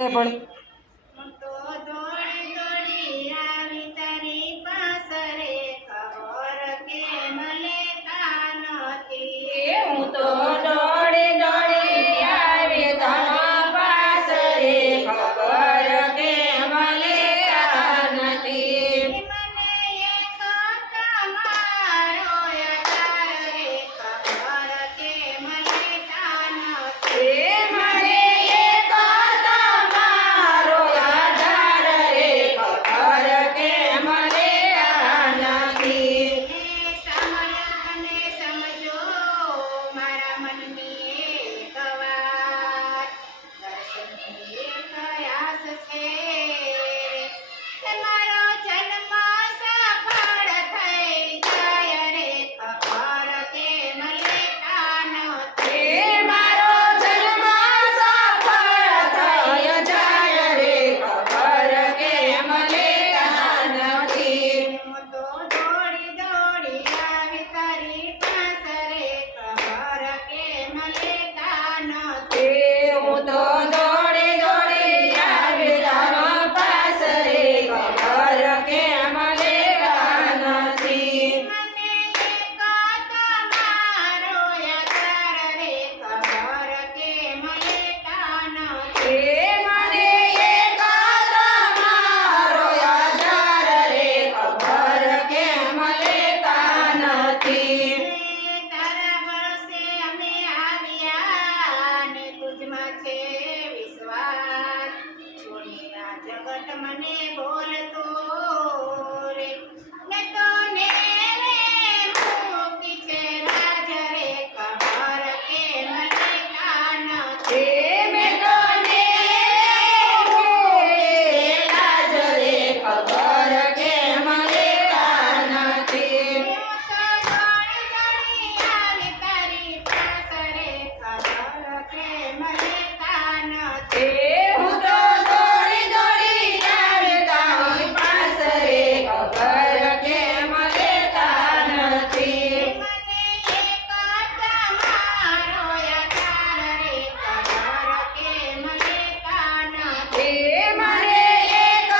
પણ હું તો દોડી દોડી આવી તારી પાસે રે, ખબર કેમ લેતા નથી. હું તો દોડી દોડી આવી તારા પાસે રે, ખબર કેમ લેતા નથી. મને એક તમારો યાર રે, ખબર કેમ લેતા નથી. મને એક તમારો આધાર રે, ખબર કેમ લેતા નથી. સાંભળો અને સમજો મારા મનની એક વાત, દર્શનની એક આસ છે. તમારો જન્મ સફળ થઈ જાય રે, ખબર કેમ લેતા નથી. મારો જન્મ સફળ થઈ જાય રે, ખબર કેમ લેતા નથી. હું તો દોડી દોડી આવી તારી પાસે રે, ખબર કેમ લેતા નથી. હું તો દોડી દોડી આવી તારા પાસે રે, ખબર કેમ લેતા નથી. મને એક તમારો યાર રે, ખબર કેમ લેતા નથી. મને એક તમારો આધાર રે, ખબર કેમ લેતા નથી. તારા ભરોસે અમે આવ્યા ને તુજમાં છે વિશ્વાસ, છોડી આ જગત મને બોલતો રે, ને તો નેવે મૂકી છે રાજ રે, ખબર કેમ લેતા નથી. મેં તને લાજ રે, ખબર કેમ લેતા નથી. હું તો દોડી દોડી આવી તારી પાસે રે, ખબર કેમ લેતા નથી. હું તો દોડી દોડી આવી તારી પાસે રે, ખબર કેમ લેતા નથી. મને એક તમારો યાર રે, ખબર કેમ લેતા નથી. મને એક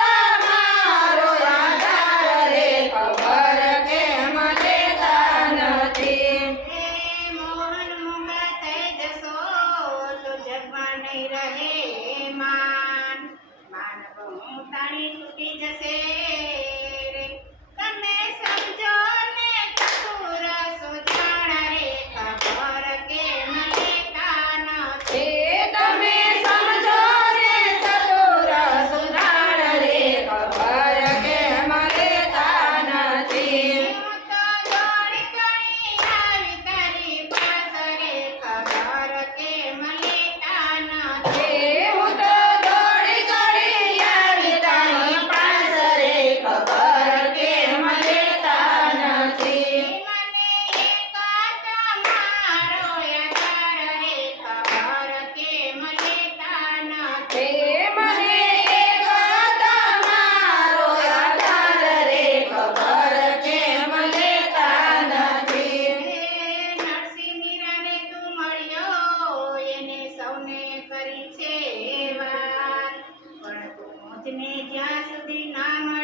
તમારો આધાર રે, ખબર કેમ લેતા નથી. મોહન મૂંગા થઈ જશો તો જગમાં નહીં રહે માન, માનવ હું તાણી તૂટી જશે રે. તમે સમજો ને ચતુર સુજાણ રે, ખબર કેમ લેતા નથી. તમે સમજો ને ચતુર સુજાણ રે, ખબર કેમ લેતા નથી. હું તો દોડી દોડી આવી તારી પાસે રે, ખબર કેમ લેતા નથી. હું તો દોડી દોડી આવી તારી પાસે રે, ખબર કેમ લેતા નથી. મને એક તમારો યાર રે, ખબર કેમ લેતા નથી. મને એક તમારો આધાર રે, ખબર કેમ લેતા નથી. નરસિંહ મીરાને તું મળ્યો, એને સૌને કરી છે વાત, પણ તું મુજને જ્યાં સુધી ના મળ્યો